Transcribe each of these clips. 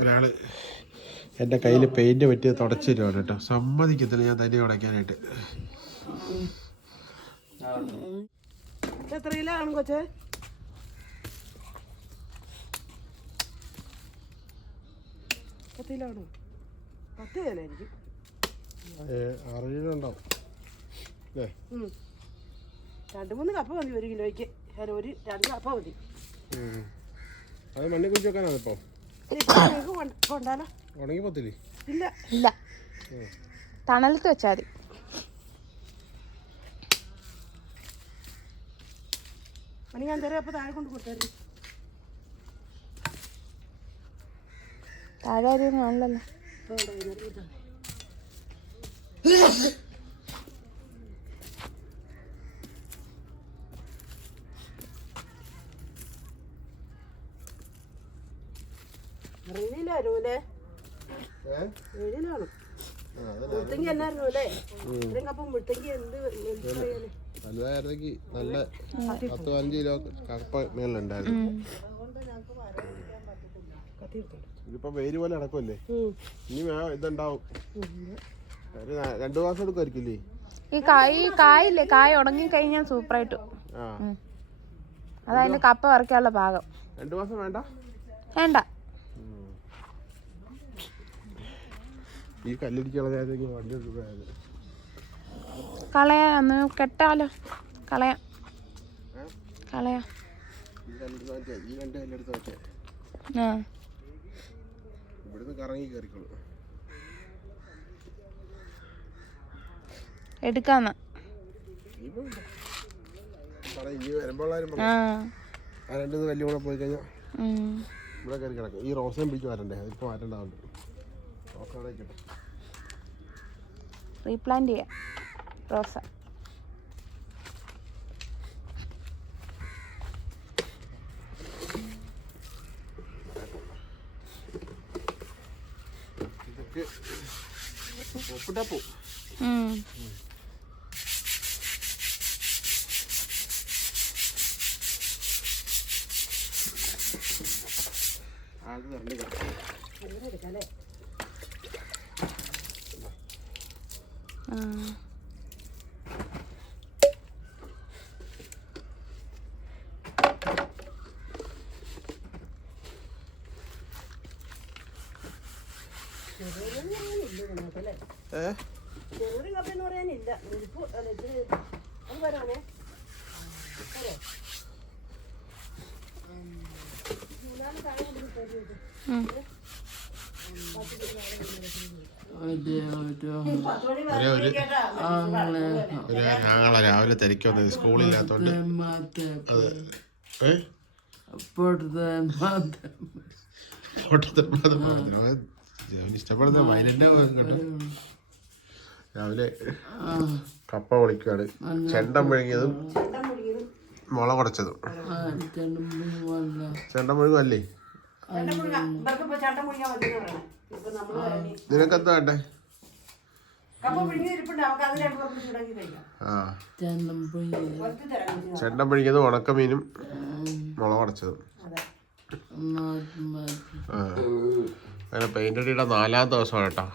ഒരാൾ. എന്റെ കയ്യിൽ പെയിന്റ് പറ്റി തുടച്ചു തരുവാണ് കേട്ടോ. സമ്മതിക്കത്തില്ല ഞാൻ തന്നെ ഉടയ്ക്കാനായിട്ട് എത്ര കിലോ ആണ് കൊച്ചേ പത്ത് കിലോ ആണോ പത്ത് കിലോ ആയിരിക്കും ആറ് കിലോ ഉണ്ടാവും രണ്ട് മൂന്ന് കപ്പ മതി ഒരു കിലോയ്ക്ക്. ഒരു രണ്ട് കപ്പ മതി. അത് മണ്ണിൽ കുഴിച്ച് വെക്കാനാണ് ഇപ്പോൾ കൊണ്ടാലോ ഉണങ്ങി പത്തില്ലേ ഇല്ല. ഇല്ല. തണലത്ത് വെച്ചാൽ മതി. മണി ഞാൻ തരാം അപ്പൊ താഴെ കൊണ്ട് കൊടുത്തായിരുന്നു താഴെ ആരും കാണില്ലല്ലോ ഇപ്പൊ ഇവിടെ വൈകുന്നേരം കൊടുത്താൽ മതി. അറിയില്ല അരുവിലെ ഏഹ് ഏഴിലാണ് മുഴുത്തെങ്കി എന്നായിരുന്നു അല്ലേ ഇത്രയും കപ്പം മുഴുത്തെങ്കി എന്ത് എന്ത് പറയാന് വലുതായിരുന്നെങ്കിൽ നല്ല പത്ത് പതിനഞ്ച് കിലോ കപ്പ മേലുണ്ടായിരുന്നു ഇതിപ്പോ വേര് പോലെ നടക്കുമല്ലേ ഇനി ഇതുണ്ടാവും. രണ്ടു മാസം എടുക്കുമായിരിക്കില്ലേ? ഈ കായ് കായില്ലേ? കായ ഉണങ്ങി കഴിഞ്ഞാൽ സൂപ്പറായിട്ട് ആയിട്ട് അതതിന്റെ കപ്പ വറക്കാനുള്ള പാകം രണ്ടു മാസം വേണ്ട? വേണ്ട. ഈ കല്ലിടിക്കുള്ളതായിരുന്നെങ്കിൽ വലിയ സുഖമായിരുന്നു കളയാ ഒന്ന് കെട്ടാലോ. കളയാ. കളയാ. ആ. എടുക്കാന്ന. ഈ റോസയും പിടിച്ച് വരണ്ടേ അവിടെ നിൽക്കട്ടെ റീപ്ലാന്റ് ചെയ്യാം. റോസ ഇതൊക്കെ ഒപ്പിട്ടാ പോ ഉം. ആൾക്ക് തരണ്ടി കിടക്കും അങ്ങനെ എടുക്കാം അല്ലേ ആ. ഏഹ് ചെറുപടി ഇരിപ്പ് അല്ല ഇതിന് അത് വരാനേ ഞങ്ങളെ രാവിലെ തിരക്കി വന്നത് സ്കൂളില്ലാത്തോണ്ട്. അതെ. ഏ? ഇഷ്ടപ്പെടുന്ന വയലന്റെ കേട്ടോ രാവിലെ കപ്പ പൊളിക്കുകയാണ് ചെണ്ടം മുഴുകിയതും മുള കുടച്ചതും ചെണ്ടം മുഴുകല്ലേ നിനക്ക് എന്താ നിനക്കെന്താ വേണ്ടേ. ചെണ്ടം ഉണക്കമീനും മുള കുറച്ചതും അങ്ങനെ പെയിന്റ് അടിയുടെ നാലാം ദിവസമാണ് കേട്ടോ.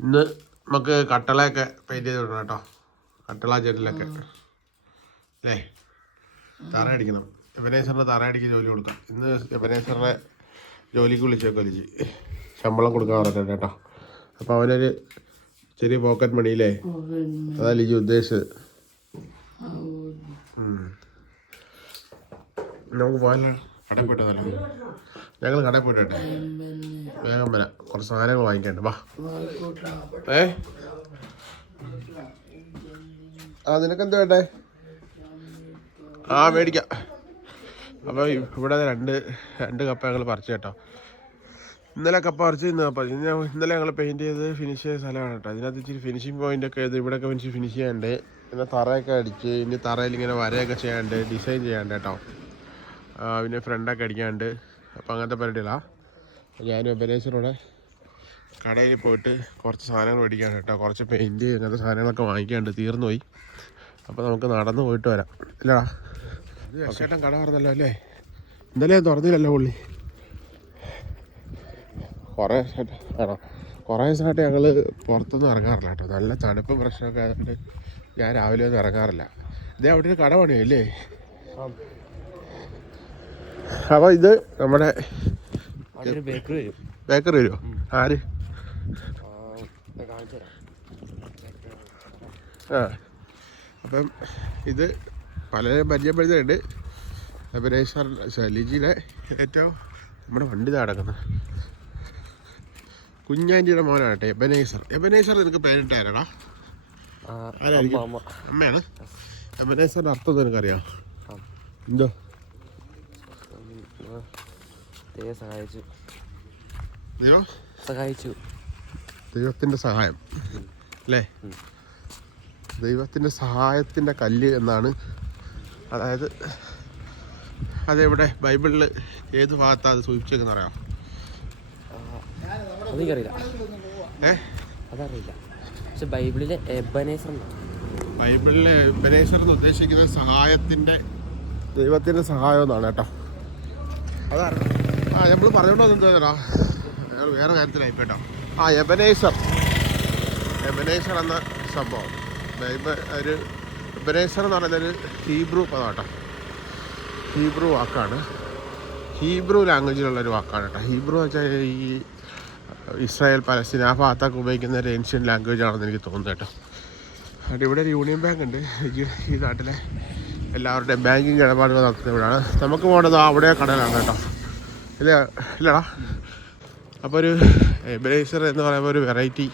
ഇന്ന് നമുക്ക് കട്ടളയൊക്കെ പെയിന്റ് ചെയ്ത് കൊടുക്കണം കേട്ടോ. കട്ടള ചെടിലൊക്കെ അല്ലേ? തറ അടിക്കണം. എബനേശ്വറിന് തറ അടിക്ക് ജോലി കൊടുക്കാം. ഇന്ന് എബനേശ്വറിനെ ജോലിക്ക് വിളിച്ചേക്കോ ലിജി ശമ്പളം കൊടുക്കാൻ പറഞ്ഞിട്ടുണ്ട് കേട്ടോ. അപ്പോൾ അവനൊരു ചെറിയ പോക്കറ്റ് മണിയില്ലേ അതാ ലിജി ഉദ്ദേശിച്ചത്. നമുക്ക് പോയാലോ കടയിൽ പോയിട്ട് ഞങ്ങൾ കടയിൽ പോയിട്ട്? വേഗം വരാം. കുറച്ച് സാധനങ്ങൾ വാങ്ങിക്കണ്ട. വാ. ഏ? ആ നിനക്ക് എന്ത് വേണ്ടേ? ആ മേടിക്കാം. അപ്പോൾ ഇവിടെ രണ്ട് രണ്ട് കപ്പ ഞങ്ങൾ പറിച്ചു കേട്ടോ. ഇന്നലെ കപ്പ പറിച്ച് ഇന്ന് കപ്പ ഇന്നലെ ഞങ്ങൾ പെയിന്റ് ചെയ്ത് ഫിനിഷ് ചെയ്ത സ്ഥലമാണ് കേട്ടോ. അതിനകത്ത് ഇച്ചിരി ഫിനിഷിങ് പോയിന്റ് ഒക്കെ ഇത് ഇവിടെയൊക്കെ ഫിനിഷ് ഫിനിഷ് ചെയ്യാണ്ട് പിന്നെ തറയൊക്കെ അടിച്ച് ഇനി തറയിൽ ഇങ്ങനെ വരയൊക്കെ ചെയ്യാണ്ട് ഡിസൈൻ ചെയ്യാണ്ട് കേട്ടോ. പിന്നെ ഫ്രണ്ടൊക്കെ അടിക്കാണ്ട് അപ്പോൾ അങ്ങനത്തെ പരിപാടികളാണ് ഞാനും അഭിനേശ്വരോടെ കടയിൽ പോയിട്ട് കുറച്ച് സാധനങ്ങൾ മേടിക്കാൻ കേട്ടോ. കുറച്ച് പെയിന്റ് അങ്ങനത്തെ സാധനങ്ങളൊക്കെ വാങ്ങിക്കാണ്ട് തീർന്നു പോയി. അപ്പോൾ നമുക്ക് നടന്ന് പോയിട്ട് വരാം. ഇല്ലടാ ഇത് ചേട്ടൻ കട പറഞ്ഞല്ലോ അല്ലേ? ഇന്നലെ തുറന്നില്ലല്ലോ പുള്ളി. കുറേ ആണോ? കുറേ ദിവസമായിട്ട് ഞങ്ങൾ പുറത്തൊന്നും ഇറങ്ങാറില്ല കേട്ടോ. നല്ല തണുപ്പ് പ്രശ്നമൊക്കെ ആയതുകൊണ്ട് ഞാൻ രാവിലെ ഒന്നും ഇറങ്ങാറില്ല. ഇതേ അവിടെ ഒരു കട പണിയല്ലേ അപ്പോൾ ഇത് നമ്മുടെ ബേക്കറി വരും. ബേക്കറി വരുമോ ആര്? ആ, അപ്പം ഇത് പലരും പരിചയപ്പെടുത്തുന്നുണ്ട്. അഭിനേശ്വർ ലിജിയുടെ ഏറ്റവും നമ്മുടെ വണ്ടി നടക്കുന്നത് കുഞ്ഞാന്റിയുടെ മോനാണ് കേട്ടോ എബനേസർ. എബനേശ്വർ നിനക്ക് അമ്മ അമ്മയാണ്? എബനേശ്വറിന്റെ അർത്ഥം നിനക്കറിയാം. എന്തോ? ദൈവം സഹായിച്ചു. ദൈവത്തിന്റെ സഹായിച്ചു. ദൈവത്തിന്റെ സഹായം. അല്ലേ? ദൈവത്തിന്റെ സഹായത്തിന്റെ സഹായത്തിന്റെ കല്ല് എന്നാണ്. അതായത് അതെവിടെ? ബൈബിളിൽ ഏത് ഭാഗത്താണ് അത് സൂചിപ്പിച്ചേക്കെന്ന് അറിയാം? ഏ? അതറിയില്ല. പക്ഷെ ബൈബിളിലെ എബനേസർ ബൈബിളിലെ എന്ന് ഉദ്ദേശിക്കുന്നത് സഹായത്തിന്റെ ദൈവത്തിന്റെ സഹായം എന്നാണ് കേട്ടോ. അതാണ് ആ നമ്മൾ പറഞ്ഞോണ്ട് എന്തോടാ വേറെ കാര്യത്തിലായി കേട്ടോ ആ എബനൈസർ. എബനൈസർ എന്ന സംഭവം. ഒരു എബനൈസർ എന്ന് പറയുന്നൊരു ഹീബ്രു പദാട്ടോ ഹീബ്രു വാക്കാണ്. ഹീബ്രു ലാംഗ്വേജിലുള്ള ഒരു വാക്കാണ് കേട്ടോ. ഹീബ്രു എന്ന് വെച്ചാൽ ഈ ഇസ്രായേൽ പലസ്തീൻ ആ ഭാഗത്തൊക്കെ ഉപയോഗിക്കുന്ന ഒരു ഏൻഷ്യൻ ലാംഗ്വേജ് ആണെന്ന് എനിക്ക് തോന്നുന്നു കേട്ടോ. അവിടെ ഇവിടെ ഒരു യൂണിയൻ ബാങ്ക് ഉണ്ട്. ഈ നാട്ടിലെ എല്ലാവരുടെയും ബാങ്കിങ് ഇടപാടുകൾ നടത്തുന്ന ഇവിടെയാണ് നമുക്ക് പോകേണ്ടത് അവിടെ കടലാണ് കേട്ടോ. ഇല്ല ഇല്ലടാ. അപ്പോൾ ഒരു എബനേശ്വർ എന്ന് പറയുമ്പോൾ ഒരു വെറൈറ്റി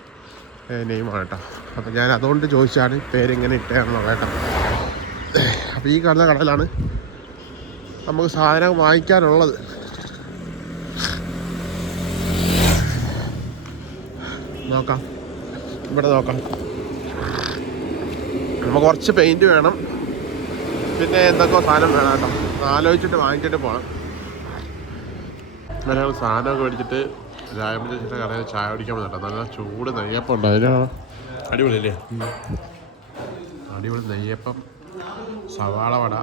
നെയിമാണ് കേട്ടോ അപ്പോൾ ഞാൻ അതുകൊണ്ട് ചോദിച്ചാണ് പേരെങ്ങനെ ഇട്ടതാണെന്നുള്ള കേട്ടോ അപ്പോൾ ഈ കാണുന്ന കടലാണ് നമുക്ക് സാധനം വാങ്ങിക്കാനുള്ളത്. നോക്കാം. ഇവിടെ നോക്കാം. നമുക്ക് കുറച്ച് പെയിന്റ് വേണം. പിന്നെ എന്തൊക്കെ സാധനം വേണം കേട്ടോ ആലോചിച്ചിട്ട് വാങ്ങിച്ചിട്ട് പോകണം ഞങ്ങൾ സാധനമൊക്കെ മേടിച്ചിട്ട് രായമ ചേച്ചിയുടെ കടയിൽ ചായ കുടിക്കാൻ പറ്റാം നല്ല ചൂട് നെയ്യപ്പം ഉണ്ട്. അതിനാണ് അടിപൊളിയല്ലേ? അടിപൊളി നെയ്യപ്പം സവാള വട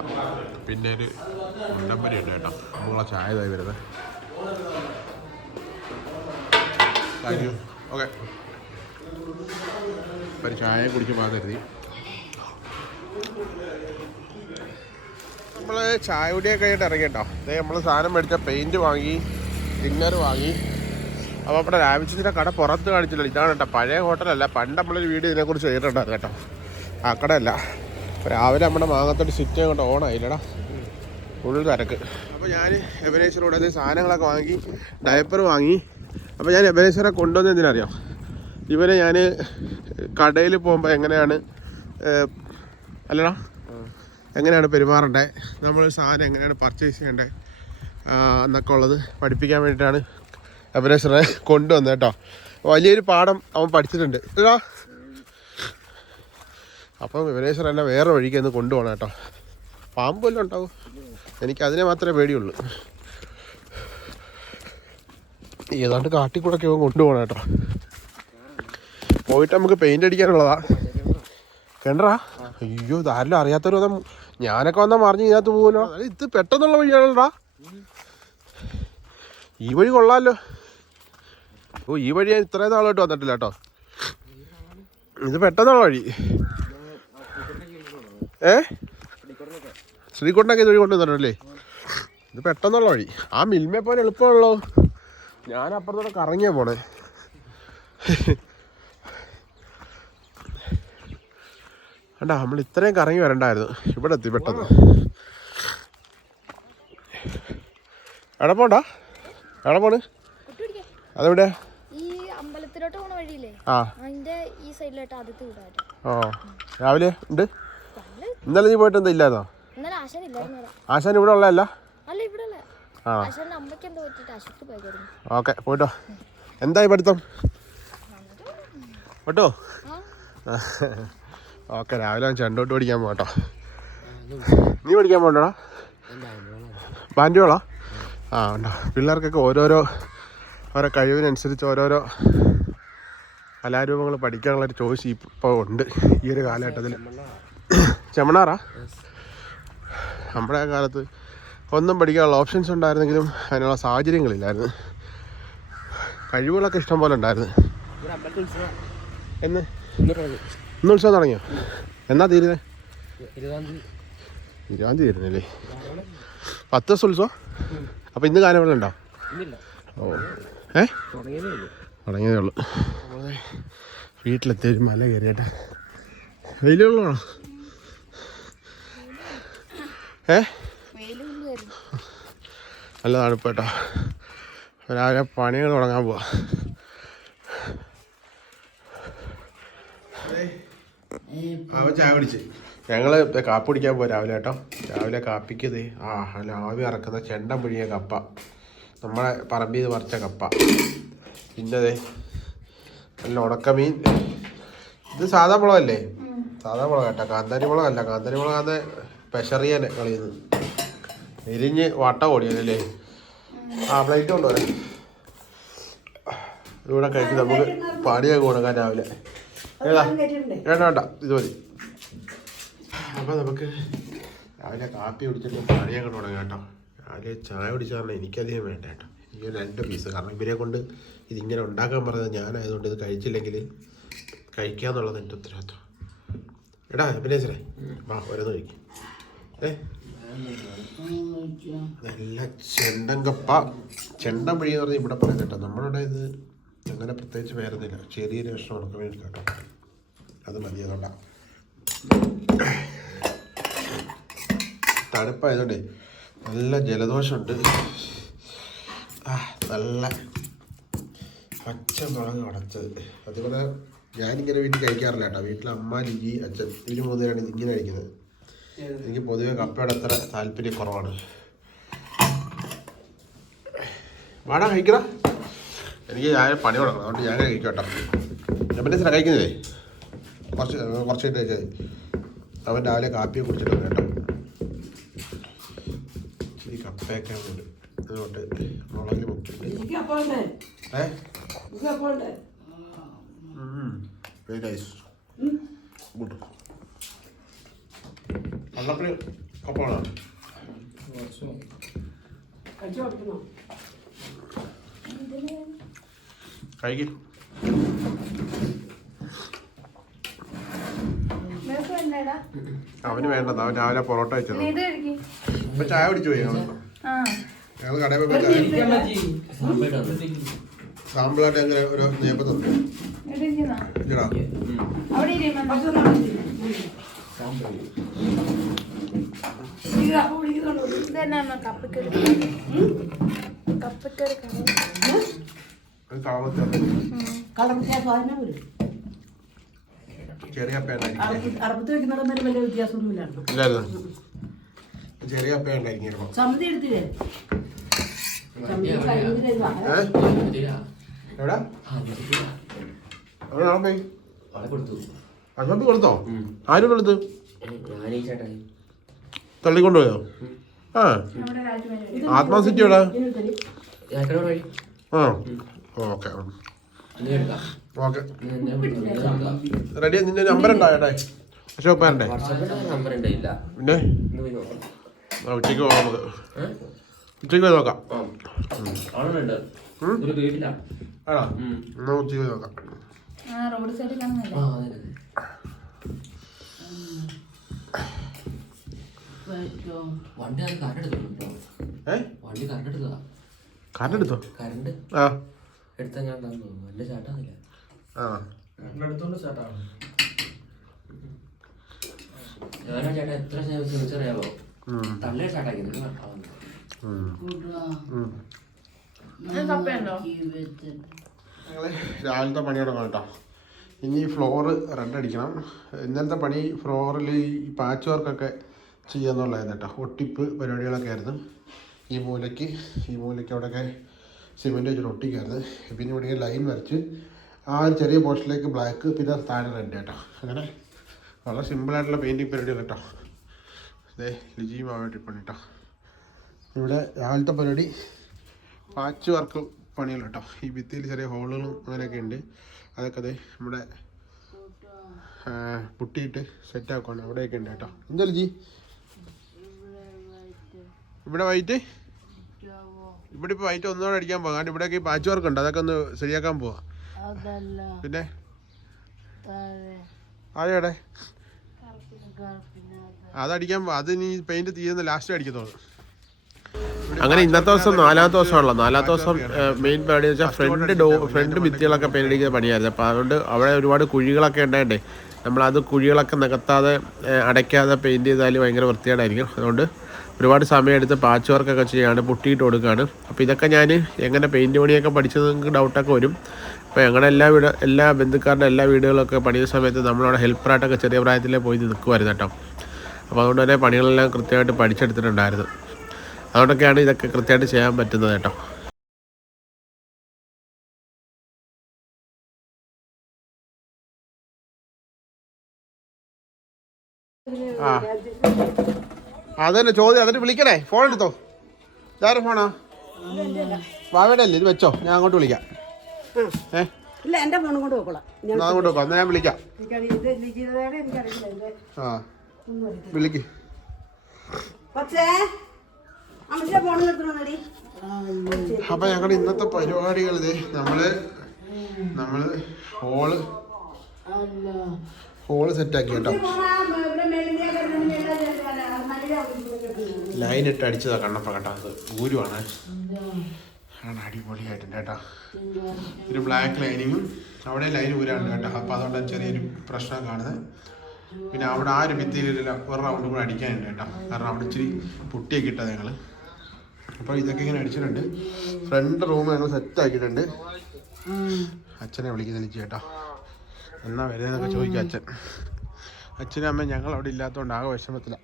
പിന്നെ ഒരു ഉണ്ടമ്പരി ഉണ്ട് കേട്ടോ. നമ്മളെ ചായ ഇതായി വരുന്നത് താങ്ക് യു ഓക്കെ ഒരു ചായ കുടിക്കുമ്പോൾ കരുതി. നമ്മൾ ചായ കുടിയൊക്കെ കഴിഞ്ഞിട്ട് ഇറങ്ങി കേട്ടോ. അതേ നമ്മൾ സാധനം മേടിച്ച പെയിന്റ് വാങ്ങി. ഡിന്നർ വാങ്ങി. അപ്പോൾ നമ്മുടെ രാമചന്ദ്രന്റെ കട പുറത്ത് കാണിച്ചില്ല ഇതാണ് കേട്ടോ പഴയ ഹോട്ടലല്ല. പണ്ട് നമ്മളൊരു വീഡിയോ ഇതിനെക്കുറിച്ച് ചെയ്തിട്ടുണ്ടായിരുന്നു കേട്ടോ. ആ കടയല്ല. രാവിലെ നമ്മുടെ മാങ്ങത്തോട്ട് സിറ്റ് കൊണ്ട് ഓണായില്ലടാ ഫുൾ തിരക്ക്. അപ്പോൾ ഞാൻ എബനേശ്വരോട് അത് സാധനങ്ങളൊക്കെ വാങ്ങി ഡയപ്പർ വാങ്ങി. അപ്പോൾ ഞാൻ എബനേശ്വരെ കൊണ്ടുവന്ന് എന്തിനറിയാം? ഇവരെ ഞാൻ കടയിൽ പോകുമ്പോൾ എങ്ങനെയാണ് അല്ലടാ എങ്ങനെയാണ് പെരുമാറേണ്ടത് നമ്മൾ സാധനം എങ്ങനെയാണ് പർച്ചേസ് ചെയ്യേണ്ടത് എന്നൊക്കെ ഉള്ളത് പഠിപ്പിക്കാൻ വേണ്ടിയിട്ടാണ് അഭിനേശ്വരനെ കൊണ്ടുവന്നത് കേട്ടോ. വലിയൊരു പാഠം അവൻ പഠിച്ചിട്ടുണ്ട്. കേട്ടോ അപ്പം വിവനേശ്വരൻ എന്നെ വേറെ വഴിക്ക് ഒന്ന് കൊണ്ടുപോകണം കേട്ടോ. പാമ്പ് വല്ലതും ഉണ്ടാവും? എനിക്ക് അതിനെ മാത്രമേ പേടിയുള്ളൂ. ഏതാണ്ട് കാട്ടിക്കൂടൊക്കെ അവൻ കൊണ്ടുപോകണം കേട്ടോ. പോയിട്ട് നമുക്ക് പെയിന്റ് അടിക്കാനുള്ളതാ. കണ്ടറാ അയ്യോ ഇതാരെല്ലാം അറിയാത്തവരും? ഞാനൊക്കെ വന്നാൽ മറിഞ്ഞ് ഇതിനകത്ത് പോകുമല്ലോ ഇത് പെട്ടെന്നുള്ള വഴിയാണല്ലോടാ. ഈ വഴി കൊള്ളാമല്ലോ ഓ ഈ വഴി ഞാൻ ഇത്രയും നാളായിട്ട് വന്നിട്ടില്ല കേട്ടോ. ഇത് പെട്ടെന്നുള്ള വഴി. ഏ? ശ്രീകുട്ടനൊക്കെ ഇത് വഴി കൊണ്ടുവന്നിട്ടല്ലേ ഇത് പെട്ടെന്നുള്ള വഴി. ആ മിൽമയെ പോലെ എളുപ്പമുള്ളൂ ഞാൻ അപ്പുറത്തോടെ കറങ്ങിയാ പോണേ. വേണ്ട നമ്മൾ ഇത്രയും കറങ്ങി വരണ്ടായിരുന്നു. ഇവിടെ എത്തി പെട്ടെന്ന്. എവിടെ പോണ്ടാ. എവിടെ പോണ്? അതെവിടെ? ഈ അമ്പലത്തിലോട്ട് പോണ വഴിയില്ലേ? ആ. അതിന്റെ ഈ ആദ്യത്തെ ഓ രാവിലെ? ഉണ്ട്? ഇന്നലെ നീ പോയിട്ട് എന്താ ഇല്ലായിരുന്നോ? ആശാൻ ഇല്ലായിരുന്നു ആശാൻ ഇവിടെ ഉള്ളതല്ല അല്ല? ഇവിടെ അല്ല. ആശാൻ അമ്മയ്ക്ക് എന്താ പറ്റിട്ട് ആശുപത്രി പോയിരുന്നു ഓക്കെ പോയിട്ടോ. എന്തായി പഠിത്തം? കേട്ടോ ഓക്കെ രാവിലെ ഞാൻ ചെണ്ടോട്ട് പഠിക്കാൻ പോകട്ടോ നീ പഠിക്കാൻ പോകണ്ടോടാ ബാൻഡുകളാ? ആ ഉണ്ടോ? പിള്ളേർക്കൊക്കെ ഓരോരോ ഓരോ കഴിവിനനുസരിച്ച് ഓരോരോ കലാരൂപങ്ങൾ പഠിക്കാനുള്ളൊരു ചോയ്സ് ഇപ്പോൾ ഉണ്ട് ഈ ഒരു കാലഘട്ടത്തിൽ. ചെമ്മണാറാ നമ്മുടെ കാലത്ത് ഒന്നും പഠിക്കാനുള്ള ഓപ്ഷൻസ് ഉണ്ടായിരുന്നെങ്കിലും അതിനുള്ള സാഹചര്യങ്ങളില്ലായിരുന്നു. കഴിവുകളൊക്കെ ഇഷ്ടം പോലെ ഉണ്ടായിരുന്നു. എന്ന്? ഇന്ന് ഉത്സവം തുടങ്ങിയോ? എന്നാ തീരുന്നത് ഇരുപതാം തീയതി. ഇരുപതാം തീയതി തീരുന്നല്ലേ പത്ത് ദിവസം ഉത്സവം? അപ്പോൾ ഇന്ന് ഗാനമേള ഉണ്ടോ? ഓ. ഏ? തുടങ്ങിയതേ ഉള്ളൂ. വീട്ടിലെത്തിയ ഒരു മല കയറിയട്ടെ. വെയിലുള്ളതാണോ ഏ? നല്ല തണുപ്പ് കേട്ടോ. രാവിലെ പണികൾ തുടങ്ങാൻ പോവാ. അവൻ ചായ പിടിച്ച് ഞങ്ങൾ കാപ്പി കുടിക്കാൻ പോയി രാവിലെ കേട്ടോ. രാവിലെ കാപ്പിക്ക് ദേ ആ അല്ല ആവി ഇറക്കുന്ന ചെണ്ടം പിഴിയ കപ്പ. നമ്മളെ പറമ്പിൽ നിന്ന് പറിച്ച കപ്പ. പിന്നതേ നല്ല ഉണക്കമീൻ ഇത് സാധാ മുളകല്ലേ? സാധാ മുളക് കേട്ടോ. കാന്താരി മുളകല്ല. കാന്താരി മുളകാന്ന് പെഷറിയാൻ കളിയുന്നത് എരിഞ്ഞ് വട്ട ഓടിയല്ലേ ആ പ്ലേറ്റ് കൊണ്ടുവരാം. ഇവിടെ കഴിച്ച് നമുക്ക് പാടിയൊക്കെ കൊടുക്കാൻ രാവിലെ. ഏതാ? വേണ്ട വേണ്ട. ഇത് മതി. അപ്പോൾ നമുക്ക് രാവിലെ കാപ്പി കുടിച്ചിട്ട് പണിയൊക്കെ തുടങ്ങാം കേട്ടോ. രാവിലെ ചായ കുടിച്ച കാരണം എനിക്കധികം വേണ്ട കേട്ടോ. എനിക്ക് രണ്ട് പീസ് കാരണം ഇവരെ കൊണ്ട് ഇതിങ്ങനെ ഉണ്ടാക്കാൻ പറഞ്ഞത് ഞാനായതുകൊണ്ട് ഇത് കഴിച്ചില്ലെങ്കിൽ കഴിക്കാന്നുള്ളത് എന്റെ ഉത്തരവാദിത്വം. എടാ അഭിനേശ്വരേ വാ ഓരോന്ന് കഴിക്കും. ഏ? നല്ല ചെണ്ടങ്കപ്പ ചെണ്ടമ്പിഴി എന്ന് പറഞ്ഞാൽ ഇവിടെ പറയുന്നത് കേട്ടോ. നമ്മളുടെ ഇത് അങ്ങനെ പ്രത്യേകിച്ച് വേറൊന്നുമില്ല ചെറിയൊരു വിഷമം ഉണക്ക വേണ്ടി കേട്ടോ. അത് മതി അതുകൊണ്ടാ. തണുപ്പായതുകൊണ്ടേ നല്ല ജലദോഷമുണ്ട്. ആ നല്ല പച്ച മുളക് അടച്ചത് അതുപോലെ ഞാനിങ്ങനെ വീട്ടിൽ കഴിക്കാറില്ല കേട്ടോ. വീട്ടിൽ അമ്മ ലിജി അച്ഛൻ ഇതിന് മൂന്നുപേരാണ് ഇതിങ്ങനെ കഴിക്കുന്നത്. എനിക്ക് പൊതുവെ കപ്പയുടെ അത്ര താല്പര്യം കുറവാണ്. വാടാ കഴിക്കടാ. എനിക്ക് ഞാൻ പണി തുടങ്ങണം. അതുകൊണ്ട് ഞാൻ കേട്ടോ. ഞാൻ പിന്നെ കഴിക്കുന്നില്ലേ കുറച്ച് കുറച്ച് കഴിച്ചാൽ അവൻ രാവിലെ കാപ്പിയെ കുടിച്ചിട്ടുണ്ട് കേട്ടോ ഉണ്ട്. അതുകൊണ്ട് മുളകിൽ ഉണ്ട്. വെരി നൈസ് ഗുഡ് കപ്പാണോ കഴിക്കും. അവന് വേണ്ടത്. അവൻ രാവിലെ പൊറോട്ട വെച്ചത് ചായ കുടിച്ചു പോയി. ഞങ്ങൾ കടയിൽ പോയി സാമ്പിളായിട്ട് അങ്ങനെ ഒരു നെയ്യപ്പം തന്നു? ഇല്ലടാ ചെറിയ അറുപത് അറുപത്ത് വെക്കുന്നിടം വരെ വലിയ വ്യത്യാസമൊന്നുമില്ലായിരുന്നു. ചെറിയ സമിതി എടുത്തില്ലേ? എവിടെ? അവിടെ നാളെ പോയി. അവിടെ കൊടുത്തു. ആരും കൊടുത്ത് തള്ളിക്കൊണ്ടുപോയോ? ആ. ആത്മാ സിറ്റി എവിടെ? ആ. Okay okay. ഇന്ന് എന്നെ വിളിക്കാം. റെഡി നിന്റെ നമ്പർ ഉണ്ടോ ഏട്ടാ അശോക് പാരന്റെ. വാട്സാപ്പിൽ നമ്പർ ഉണ്ടായില്ല. പിന്നെ? ഉച്ചയ്ക്ക് പോകാം നമുക്ക്. ഉച്ചയ്ക്ക് പോയി നോക്കാം. ആണോ? ഉം. എന്നാൽ ഉച്ചയ്ക്ക് പോയി നോക്കാം. ആ റോഡ് സൈഡിൽ വണ്ടി കറണ്ട് എടുത്തു വണ്ടി കറണ്ട് എടുത്തതാ. കാർഡ് എടുത്തോ? കറണ്ട് ആ. എടുത്തങ്ങാണ്ടാന്ന് തോന്നുന്നു. എന്റെ ചേട്ടാന്നില്ല ആ. ഞാനാ ചേട്ടാ എത്ര ശ്രമിച്ചറിയാവോ ഉം, തള്ളേ ഉം, ഉം. കപ്പയുണ്ടോ ഞങ്ങൾ രാവിലത്തെ പണി തുടങ്ങാം കേട്ടോ. ഇനി ഫ്ലോറ് റെഡ് അടിക്കണം. ഇന്നലത്തെ പണി ഫ്ലോറിൽ ഈ പാച്ച് വർക്കൊക്കെ ചെയ്യാന്നുള്ളതായിരുന്നു കേട്ടോ. ഒട്ടിപ്പ് പരിപാടികളൊക്കെ ആയിരുന്നു. ഈ മൂലയ്ക്ക് ഈ മൂലയ്ക്ക് അവിടെയൊക്കെ സിമെന്റ് വെച്ചിട്ട് ഒട്ടിക്കായിരുന്നു. പിന്നെ ഇവിടെ ലൈൻ വരച്ച് ആ ഒരു ചെറിയ പോർഷനിലേക്ക് ബ്ലാക്ക് പിന്നെ താഴെ റെഡ് കേട്ടോ. അങ്ങനെ വളരെ സിമ്പിളായിട്ടുള്ള പെയിന്റിങ് പരിപാടികൾ കേട്ടോ. അതെ ലിജിയും ആവായിട്ട് പണി കേട്ടോ ഇവിടെ രാവിലത്തെ പരിപാടി പാച്ച് വർക്ക് പണികൾ കേട്ടോ. ഈ ഭിത്തിയിൽ ചെറിയ ഹോളുകളും അങ്ങനെയൊക്കെ ഉണ്ട്. അതൊക്കെ അതെ നമ്മുടെ പുട്ടിയിട്ട് സെറ്റ് ആക്കുവാണ്. അവിടെയൊക്കെ ഉണ്ട് കേട്ടോ. എന്താ ജി ഇവിടെ വൈറ്റ് ഇവിടെ ഇപ്പൊ വൈറ്റ് ഒന്നുകൂടെ അടിക്കാൻ പോകാം കാരണം ഇവിടെയൊക്കെ ഈ പാച്ച് വർക്ക് ഉണ്ട്. അതൊക്കെ ഒന്ന് ശരിയാക്കാൻ പോവാ. പിന്നെ? ആരെയാടെ? അതടിക്കാൻ പോ- അത് ഇനി പെയിന്റ് തീരുന്ന ലാസ്റ്റ് അടിക്കത്തുള്ളൂ. അങ്ങനെ ഇന്നത്തെ ദിവസം നാലാമത്തെ ദിവസമാണല്ലോ. നാലാമത്തെ ദിവസം മെയിൻ പരിപാടി എന്ന് വെച്ചാൽ ഫ്രണ്ട് ഡോ ഫ്രണ്ട് ഭിത്തികളൊക്കെ പെയിന്റ് അടിക്കുന്ന പണിയായിരുന്നു. അപ്പോൾ അതുകൊണ്ട് അവിടെ ഒരുപാട് കുഴികളൊക്കെ ഉണ്ടായിട്ടേ നമ്മളത് കുഴികളൊക്കെ നികത്താതെ അടയ്ക്കാതെ പെയിന്റ് ചെയ്താൽ ഭയങ്കര വൃത്തികേടായിരിക്കും. അതുകൊണ്ട് ഒരുപാട് സമയം എടുത്ത് പാച്ച് വർക്കൊക്കെ ചെയ്യാണ് പൊട്ടിയിട്ട് കൊടുക്കുകയാണ് അപ്പോൾ ഇതൊക്കെ ഞാൻ എങ്ങനെ പെയിന്റ് പണിയൊക്കെ പഠിച്ചത് നിങ്ങൾക്ക് ഡൗട്ടൊക്കെ വരും. അപ്പോൾ ഞങ്ങളുടെ എല്ലാ വീട് എല്ലാ ബന്ധുക്കാരുടെ എല്ലാ വീടുകളൊക്കെ പണിയുന്ന സമയത്ത് നമ്മളവിടെ ഹെൽപ്പറായിട്ടൊക്കെ ചെറിയ പ്രായത്തിലേ പോയി നിൽക്കുമായിരുന്നു കേട്ടോ. അപ്പോൾ അതുകൊണ്ട് തന്നെ പണികളെല്ലാം കൃത്യമായിട്ട് പഠിച്ചെടുത്തിട്ടുണ്ടായിരുന്നു. അതുകൊണ്ടൊക്കെയാണ് ഇതൊക്കെ കൃത്യമായിട്ട് ചെയ്യാൻ പറ്റുന്നത് കേട്ടോ. ആ. അതന്നെ ചോദ്യം അതിന് വിളിക്കണേ. ഫോൺ എടുത്തോ. ഇതാരുടെ ഫോണാ വാവയുടെ അല്ലേ? ഇത് വെച്ചോ. ഞാൻ അങ്ങോട്ട് വിളിക്കാം. ഏ? ഇല്ല എന്റെ ഫോണും കൊണ്ട് പോക്കോളാം ഞാൻ അങ്ങോട്ട് വെക്കാം. എന്നാ ഞാൻ വിളിക്കാം. ആ. വിളിക്ക്. പക്ഷേ അപ്പൊ ഞങ്ങളുടെ ഇന്നത്തെ പരിപാടികൾ നമ്മൾ നമ്മൾ ഹോൾ ഹോൾ സെറ്റാക്കി കേട്ടോ. ലൈൻ ഇട്ട് അടിച്ചതാ കണ്ണപ്പ കേട്ടോ. അത് ഊരുവാണ്. ആണ് അടിപൊളിയായിട്ടുണ്ട് കേട്ടോ. ഒരു ബ്ലാക്ക് ലൈനിങ്ങും അവിടെ ലൈൻ ഊരാണ്ട് കേട്ടോ. അപ്പോൾ അതുകൊണ്ട് ചെറിയൊരു പ്രശ്നം കാണുന്നത്. പിന്നെ അവിടെ ആ ഒരു മെറ്റീരിയലിൽ ഒരു റൗണ്ട് കൂടെ അടിക്കാനുണ്ട് കേട്ടോ. കാരണം അവിടെ ഇച്ചിരി പൊട്ടിയൊക്കെ ഇട്ടത് ഞങ്ങൾ അപ്പോൾ ഇതൊക്കെ ഇങ്ങനെ അടിച്ചിട്ടുണ്ട്. ഫ്രണ്ട് റൂം ഞങ്ങൾ സെറ്റ് ആക്കിയിട്ടുണ്ട്. അച്ഛനെ വിളിക്കുന്ന എനിക്ക് കേട്ടോ. എന്നാ വരുന്നതെന്നൊക്കെ ചോദിക്കാം അച്ഛൻ. അച്ഛനും അമ്മ ഞങ്ങൾ അവിടെ ഇല്ലാത്തതുകൊണ്ട് ആകെ വിഷമത്തില്ല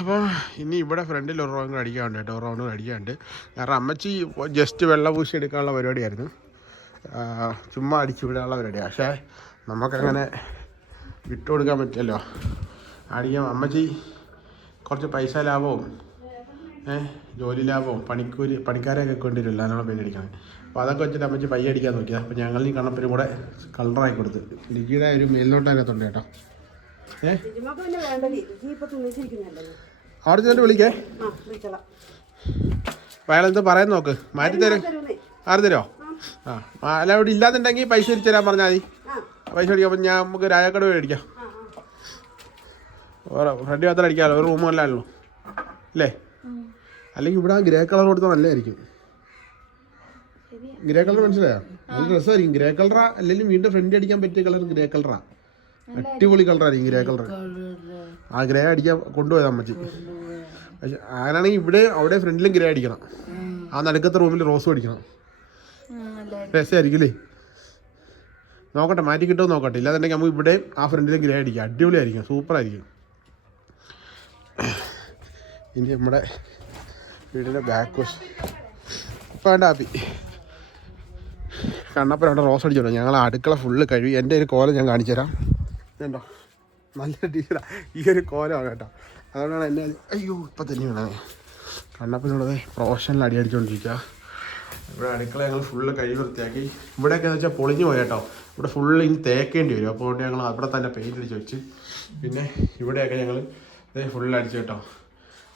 അപ്പോൾ ഇനി ഇവിടെ ഫ്രണ്ടിൽ ഒരു റൗണ്ട് കൂടെ അടിക്കാനുണ്ട് കേട്ടോ. ഒരു റൗണ്ട് കൂടെ അടിക്കാനുണ്ട്. കാരണം അമ്മച്ചി ജസ്റ്റ് വെള്ളം പൂശി എടുക്കാനുള്ള പരിപാടിയായിരുന്നു. ചുമ്മാ അടിച്ചു വിടാനുള്ള പരിപാടിയാണ് പക്ഷേ നമുക്കങ്ങനെ വിട്ടുകൊടുക്കാൻ പറ്റുമല്ലോ ആടിക്കാം. അമ്മച്ചി കുറച്ച് പൈസ ലാഭവും ഏഹ് ജോലി ലാഭവും പണിക്കൂലി പണിക്കാരെയൊക്കെ കൊണ്ടുവരില്ല അതിനുള്ള പെയിന്റ് അടിക്കണം. അപ്പോൾ അതൊക്കെ വെച്ചിട്ട് അമ്മച്ചി പയ്യ അടിക്കാൻ നോക്കിയത്. അപ്പോൾ ഞങ്ങൾ ഈ കണ്ണപ്പനും കൂടെ കളറായി കൊടുത്ത്. ലിജിയുടെ ഒരു മേൽനോട്ടം അതിനകത്തുണ്ട് കേട്ടോ തുണിച്ചിരിക്കുന്നല്ലോ അവിടെ ചെന്നിട്ട് വിളിക്കേ? അയാളെന്ത് പറയാൻ നോക്ക്. മാറ്റി തരും. ആര് തരുമോ ആ. അല്ല അവിടെ ഇല്ലാന്നുണ്ടെങ്കിൽ പൈസ തിരിച്ചു തരാൻ പറഞ്ഞാൽ മതി. പൈസ അടിക്കാം അപ്പം ഞാൻ നമുക്ക് രാജാക്കട പോയി അടിക്കാം ആ ആ. വേറെ ഫ്രണ്ട് മാത്രം അടിക്കാമല്ലോ ഒരു റൂമും അല്ലാണല്ലോ അല്ലേ? അല്ലെങ്കിൽ ഇവിടെ ആ ഗ്രേ കളർ കൊടുത്താൽ നല്ലതായിരിക്കും. ഗ്രേ കളർ മനസ്സിലായോ? നല്ല രസമായിരിക്കും. ഗ്രേ കളറാ അല്ലെങ്കിൽ വീണ്ടും ഫ്രണ്ട് അടിക്കാൻ പറ്റിയ കളർ ഗ്രേ കളറാ അടിപൊളി കളറായിരിക്കും ഗ്രേ കളർ ആ ഗ്രേ അടിക്കാൻ കൊണ്ടുപോയതാ അമ്മച്ചി. പക്ഷെ അങ്ങനെയാണെങ്കിൽ ഇവിടെ അവിടെ ഫ്രണ്ടിലും ഗ്രേ അടിക്കണം. ആ നടുക്കത്തെ റൂമിൽ റോസും അടിക്കണം. രസമായിരിക്കില്ലേ നോക്കട്ടെ മാറ്റി കിട്ടുമോ നോക്കട്ടെ. ഇല്ലാന്നുണ്ടെങ്കിൽ നമുക്ക് ഇവിടെ ആ ഫ്രണ്ടിലും ഗ്രേ അടിക്കാം. അടിപൊളിയായിരിക്കും സൂപ്പറായിരിക്കും. ഇനി നമ്മുടെ വീടിന്റെ ബാക്ക് വശം ഇപ്പം വേണ്ട ഹാപ്പി കണ്ണപ്പം അവിടെ റോസ് അടിച്ചോളൂ ഞങ്ങൾ അടുക്കള ഫുള്ള് കഴുകി. എന്റെ ഒരു കോലം ഞാൻ കാണിച്ചു തരാം. ഇതുണ്ടോ? നല്ല ടീച്ചറാ ഈ ഒരു കോലമാണ് കേട്ടോ. അതുകൊണ്ടാണ് എന്നെ അയ്യോ ഇപ്പം തന്നെ വേണേ കണ്ണപ്പനുള്ളത് പ്രൊഫഷണൽ അടി അടിച്ചുകൊണ്ടിരിക്കുക ഇവിടെ അടുക്കള ഞങ്ങൾ ഫുള്ള് കഴുകി വൃത്തിയാക്കി. ഇവിടെയൊക്കെ എന്ന് വെച്ചാൽ പൊളിഞ്ഞു പോയി കേട്ടോ. ഇവിടെ ഫുള്ള് ഇനി തേക്കേണ്ടി വരും. അപ്പോൾ ഞങ്ങൾ അവിടെ തന്നെ പെയിന്റ് അടിച്ച് വെച്ച് പിന്നെ ഇവിടെയൊക്കെ ഞങ്ങൾ ഫുള്ള് അടിച്ചു കേട്ടോ.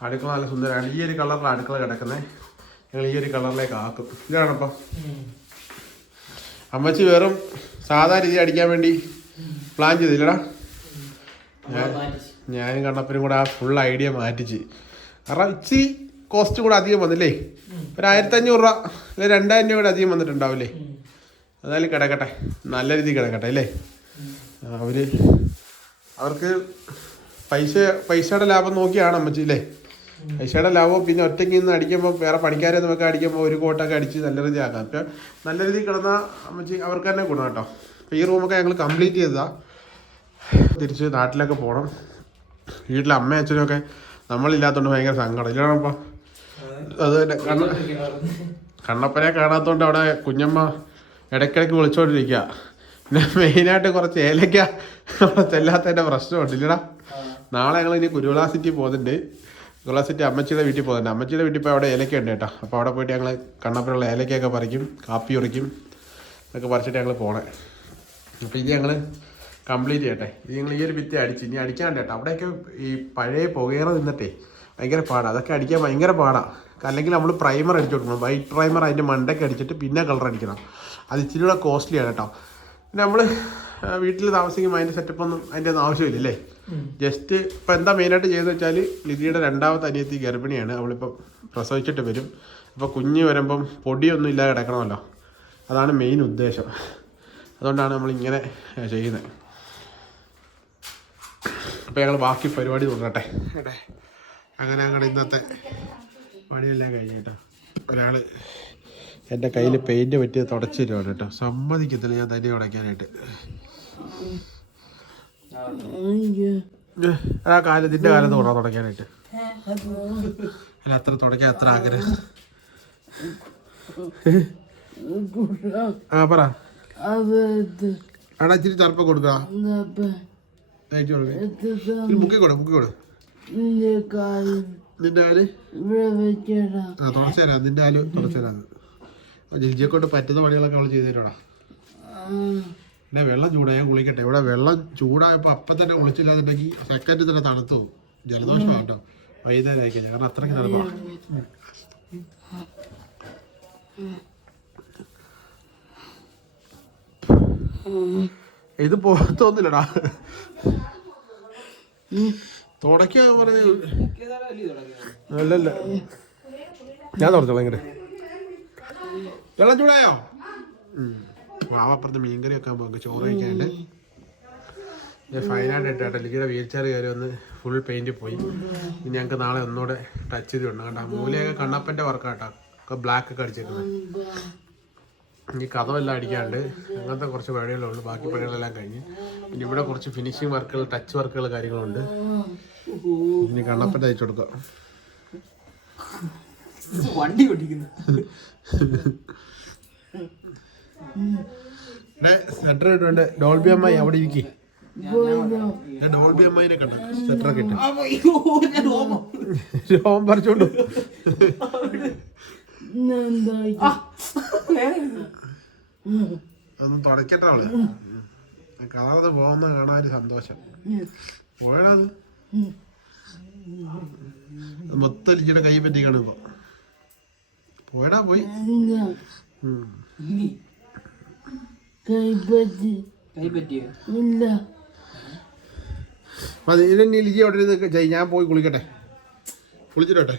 അടുക്കള നല്ല സുന്ദരമാണ് ഈ ഒരു കളറിലാണ് അടുക്കള കിടക്കുന്നത് ഞങ്ങൾ ഈ ഒരു കളറിലേക്ക് ആക്കും. ഇതാണപ്പം അമ്മച്ചി വെറും സാധാ രീതി അടിക്കാൻ വേണ്ടി പ്ലാൻ ചെയ്തില്ലടാ. ഞാനും കണ്ണപ്പനും കൂടെ ആ ഫുൾ ഐഡിയ മാറ്റിച്ച്. കാരണം ഇച്ചിരി കോസ്റ്റ് കൂടെ അധികം വന്നില്ലേ? ഒരു ആയിരത്തി അഞ്ഞൂറ് രൂപ അല്ലെ രണ്ടായിരം രൂപ അധികം വന്നിട്ടുണ്ടാവില്ലേ? എന്നാലും കിടക്കട്ടെ. നല്ല രീതിയിൽ കിടക്കട്ടെ അല്ലേ? അവർ അവർക്ക് പൈസ പൈസയുടെ ലാഭം നോക്കിയാണ് അമ്മച്ചി അല്ലേ? പൈസയുടെ ലാഭം പിന്നെ ഒറ്റയ്ക്ക് നിന്ന് അടിക്കുമ്പോൾ വേറെ പണിക്കാരെ നമുക്ക് അടിക്കുമ്പോൾ ഒരു കോട്ടൊക്കെ അടിച്ച് നല്ല രീതി ആക്കാം. അപ്പം നല്ല രീതിയിൽ കിടന്ന അമ്മച്ചി അവർക്ക് തന്നെ ഗുണം കേട്ടോ. ഈ റൂമൊക്കെ ഞങ്ങൾ കംപ്ലീറ്റ് ചെയ്തതാ. തിരിച്ച് നാട്ടിലൊക്കെ പോകണം വീട്ടിലെ അമ്മയും അച്ഛനൊക്കെ നമ്മളില്ലാത്തതുകൊണ്ട് ഭയങ്കര സങ്കടം. ഇല്ലാണോ അപ്പം? അത് തന്നെ കണ്ണ കണ്ണപ്പനെ കാണാത്തതുകൊണ്ട് അവിടെ കുഞ്ഞമ്മ ഇടയ്ക്കിടയ്ക്ക് വിളിച്ചോണ്ടിരിക്കുക പിന്നെ മെയിനായിട്ട് കുറച്ച് ഏലയ്ക്ക അവിടെ ചെല്ലാത്തതിന്റെ പ്രശ്നമുണ്ട്. ഇല്ലടാ. നാളെ ഞങ്ങൾ ഇനി കുരുവിള സിറ്റി പോകുന്നുണ്ട് കുരുവിള സിറ്റി അമ്മച്ചിയുടെ വീട്ടിൽ പോകുന്നുണ്ട് അമ്മച്ചിയുടെ വീട്ടിൽ പോയി അവിടെ ഏലക്ക ഉണ്ട് കേട്ടോ. അപ്പോൾ അവിടെ പോയിട്ട് ഞങ്ങൾ കണ്ണപ്പുരയുള്ള ഏലക്കയൊക്കെ പറിക്കും കാപ്പി ഉറിക്കും ഇതൊക്കെ പറിച്ചിട്ട് ഞങ്ങൾ പോണേ. അപ്പോൾ ഇത് ഞങ്ങൾ കംപ്ലീറ്റ് ചെയ്യട്ടെ. ഇത് ഞങ്ങൾ ഈ ഒരു ഭിത്തി അടിച്ച് ഇനി അടിക്കാണ്ട് കേട്ടോ. അവിടെയൊക്കെ ഈ പഴയ പുകയറ നിന്നിട്ടേ ഭയങ്കര പാടാണ് അതൊക്കെ അടിക്കാൻ ഭയങ്കര പാടാണ് അല്ലെങ്കിൽ നമ്മൾ പ്രൈമർ അടിച്ചു കൊടുക്കണം. വൈറ്റ് പ്രൈമർ അതിന്റെ മണ്ടയ്ക്ക് അടിച്ചിട്ട് പിന്നെ കളർ അടിക്കണം. അത് ഇച്ചിരി കൂടെ കോസ്റ്റ്ലിയാണ് കേട്ടോ. പിന്നെ നമ്മൾ വീട്ടിൽ താമസിക്കുമ്പോൾ അതിന്റെ സെറ്റപ്പ് ഒന്നും അതിന്റെ ഒന്നും ആവശ്യമില്ല അല്ലേ? ജസ്റ്റ് ഇപ്പം എന്താ മെയിനായിട്ട് ചെയ്തെന്ന് വെച്ചാൽ ലിതിയുടെ രണ്ടാമത്തെ അനിയത്തി ഗർഭിണിയാണ്. അവളിപ്പം പ്രസവിച്ചിട്ട് വരും. അപ്പോൾ കുഞ്ഞ് വരുമ്പം പൊടിയൊന്നും ഇല്ലാതെ കിടക്കണമല്ലോ. അതാണ് മെയിൻ ഉദ്ദേശം. അതുകൊണ്ടാണ് നമ്മളിങ്ങനെ ചെയ്യുന്നത് അപ്പോൾ ഞങ്ങൾ ബാക്കി പരിപാടി തുടരട്ടെ കേട്ടെ അങ്ങനെ ഞങ്ങളുടെ ഇന്നത്തെ പണിയെല്ലാം കഴിഞ്ഞു കേട്ടോ. ഒരാൾ എന്റെ കയ്യിൽ പെയിന്റ് പറ്റി തുടച്ചിരുവാണ് കേട്ടോ. സമ്മതിക്കത്തില്ല ഞാൻ തന്നെ ഉടയ്ക്കാനായിട്ട് ആ കാലം നിന്റെ കാലം തോന്നാ തുടയ്ക്കാനായിട്ട്. അല്ല അത്ര തുടയ്ക്കാൻ അത്ര ആഗ്രഹം. ആ പറ. എടാ ഇച്ചിരി ചെറുപ്പം കൊടുക്കാം മുക്കി കൊടു മുക്കി കൊടു. നിന്റെ കാൽ ആ തുറച്ചു തരാം നിന്റെ കാൽ തുറച്ചു തരാം ജിജിയെ കൊണ്ട് പറ്റുന്ന പണികളൊക്കെ നമ്മൾ ചെയ്തു തരുവാടാ പിന്നെ വെള്ളം ചൂടാ ഞാൻ കുളിക്കട്ടെ. ഇവിടെ വെള്ളം ചൂടായപ്പോൾ അപ്പം തന്നെ കുളിച്ചില്ലാന്നുണ്ടെങ്കിൽ സെക്കൻഡ് തന്നെ തണുത്തു ജലദോഷം കേട്ടോ. വൈകുന്നേരം ആയിക്കഴിഞ്ഞാൽ കാരണം അത്രയ്ക്ക് തണുപ്പാണ് ഇത് പോകത്തോന്നില്ലടാ തുടക്കുക പറഞ്ഞ അല്ലല്ല. ഞാൻ തുടച്ചോളാം ഇങ്ങോട്ട് വെള്ളം ചൂടായോ? വാവപ്പുറത്ത് മീൻകറി വെക്കാൻ പോകും ചോറ് കഴിക്കാണ്ട് ഫൈനായിട്ട് ഇട്ടാട്ടെ വീൽ ചെയർ കയറി വന്ന് ഫുൾ പെയിന്റ് പോയി. ഇനി ഞങ്ങൾക്ക് നാളെ ഒന്നുകൂടെ ടച്ച് ചെയ്ത് വിടണം കേട്ടോ. മൂലയൊക്കെ കണ്ണപ്പന്റെ വർക്കാട്ടോ ഒക്കെ ബ്ലാക്ക് ഒക്കെ അടിച്ചേക്കുന്നത് ഇനി കഥമെല്ലാം അടിക്കാണ്ട് അങ്ങനത്തെ കുറച്ച് പരിപാടികളേ ഉള്ളൂ ബാക്കി പണികളെല്ലാം കഴിഞ്ഞ്. പിന്നെ ഇവിടെ കുറച്ച് ഫിനിഷിങ് വർക്കുകൾ ടച്ച് വർക്കുകൾ കാര്യങ്ങളുണ്ട്. ഇനി കണ്ണപ്പന്റെ അയച്ചു കൊടുക്കാം. വണ്ടി സെറ്റർ ഇട്ടുണ്ട് ഡോൾബി അമ്മായി അവിടെ ഇരിക്കി. ഞാൻ ഡോൾബി അമ്മായിനെ കണ്ടു. സെറ്ററൊക്കെ ഇട്ട്. രോമം. പറിച്ചോണ്ടു ഒന്ന് തുടക്കട്ടെ അവൾ. കളറത് പോകുന്ന കാണാൻ ഒരു സന്തോഷം. പോയടാത് അത്. മൊത്തം ലിജിയുടെ കൈ പറ്റിക്കാണ് ഇപ്പൊ. പോയടാ പോയി. ഇല്ല. ഇനി ലിജി അവിടെ ഇരുന്ന്. ഞാൻ പോയി കുളിക്കട്ടെ. കുളിച്ചിട്ടോട്ടെ